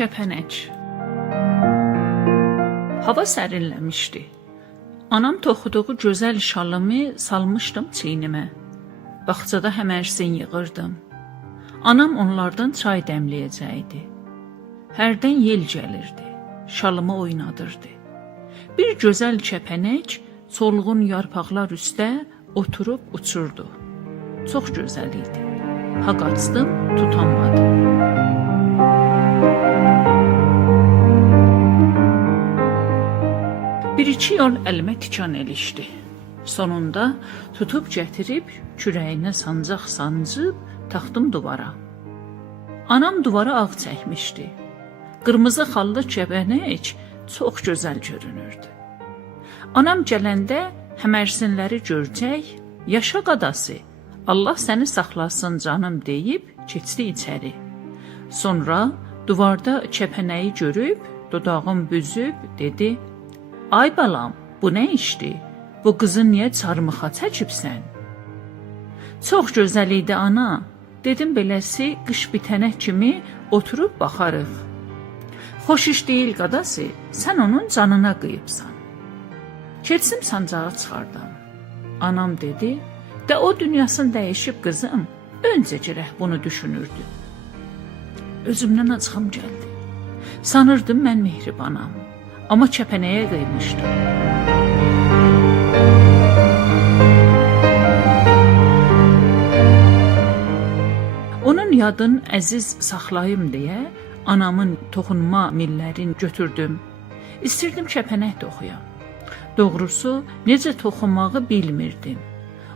Kəpənək. Hava sərinləmişdi. Anam toxuduğu gözəl şalımı salmışdım çiynimə. Bağçada həmərsin yığırdım. Anam onlardan çay dəmləyəcəkdi. Hərdən yel gəlirdi, şalımı oynadırdı. Bir gözəl kəpənək solğun yarpaqlar üstə oturub uçurdu. Çox gözəl idi. Ha qaçdım, tutanmadım. Bir-iki yol əlimə tikan ilişdi. Sonunda tutub gətirib kürəyinə sancaq sancıb taxdım duvara. Anam duvara ağ çəkmişdi. Qırmızı xallı kəpənək çox gözəl görünürdü. Anam gələndə həmərsinləri görcək, yaşa qadası, Allah səni saxlasın canım deyib keçdi içəri. Sonra duvarda kəpənəyi görüb, dodağım büzüb dedi: "Ay balam, bu nə işdir? Bu qızı niyə çarmıxa çəkibsən?" "Çox gözəl idi ana. Dedim beləsi qış bitənə kimi oturub baxarıq." "Xoş iş deyil qadası, sən onun canına qıyıbsan." "Keçsim sancağı çıxardam." Anam dedi: "De o dünyasını dəyişib qızım, öncə gərək bunu düşünürdü." Özümdən acığım gəldi. Sanırdım mən mehribanam, amma kəpənəyə qıymışdım. Onun yadını əziz saxlayım deyə anamın toxunma millərini götürdüm. İstirdim kəpənək toxuyam. Doğrusu necə toxunmağı bilmirdim.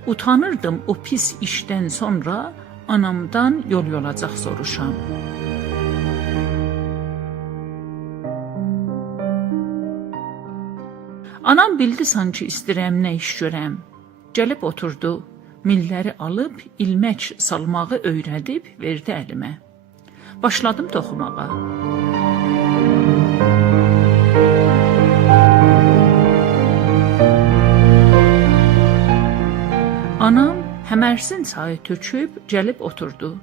Utanırdım o pis işdən sonra anamdan yol yolacaq soruşam. Anam bildi sanki istirəm nə iş görəm. Gəlib oturdu, milləri alıb ilmək salmağı öyrədib verdi əlimə. Başladım toxumağa. Anam həmərsin çayı töküb gəlib oturdu.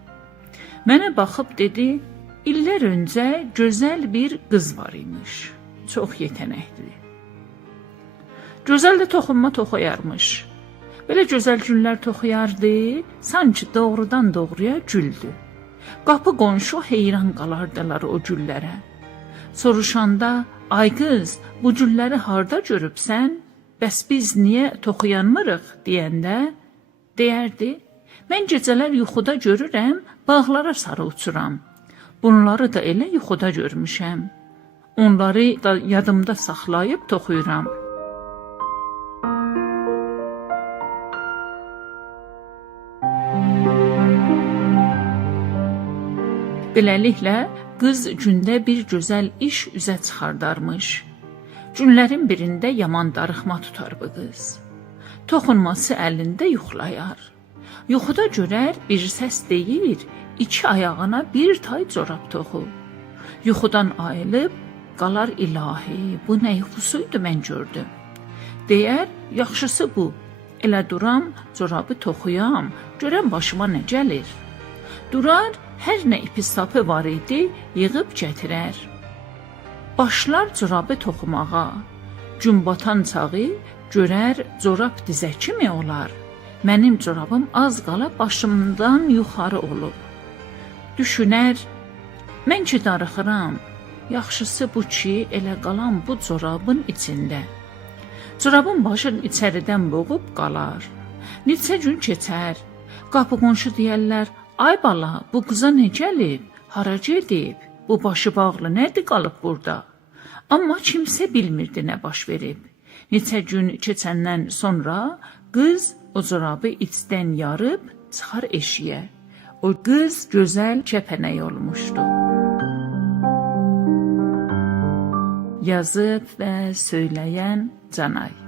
Mənə baxıb dedi: "İllər öncə gözəl bir qız var imiş. Çox yetənəkli. Gözəl də toxunma toxuyarmış. Belə gözəl güllər toxuyardı, sanki doğrudan doğruya güldü. Qapı qonşu heyran qalardılar o güllərə. Soruşanda: "Ay qız, bu gülləri harda görübsən? Bəs biz niyə toxuyanmırıq?" deyəndə deyərdi: "Mən gecələr yuxuda görürəm, bağlara sarı uçuram. Bunları da elə yuxuda görmüşəm. Onları da yadımda saxlayıb toxuyuram." Beləliklə, qız gündə bir gözəl iş üzə çıxardarmış. Günlərin birində yaman darıxma tutar bu qız. Toxunması əlində yuxlayar. Yuxuda görər bir səs deyir: "İki ayağına bir tay corab toxu." Yuxudan ayılıb qalar: "İlahi, bu nə yuxusuydu mən gördüm." Deyər: "Yaxşısı bu. Elə duram, corabı toxuyam, görəm başıma nə gəlir." Durar, hər nə ipi sapı var idi, yığıb gətirər. Başlar corabı toxumağa. Gün batan çağı görər corab dizə kimi olar. Mənim corabım az qala başımdan yuxarı olub. Düşünər: "Mən ki darıxıram, yaxşısı bu ki elə qalam bu corabın içində." Corabın başını içəridən boğub qalar. Neçə gün keçər. Qapı qonşu deyərlər: "Ay bala, bu qıza nə gəlib? Hara gedib? Bu başı bağlı nədir qalıb burada?" Amma kimsə bilmirdi nə baş verib. Neçə gün keçəndən sonra qız o corabı içdən yarıb çıxar eşiyə. O qız gözəl kəpənək olmuşdu. Yazıb və söyləyən Canay.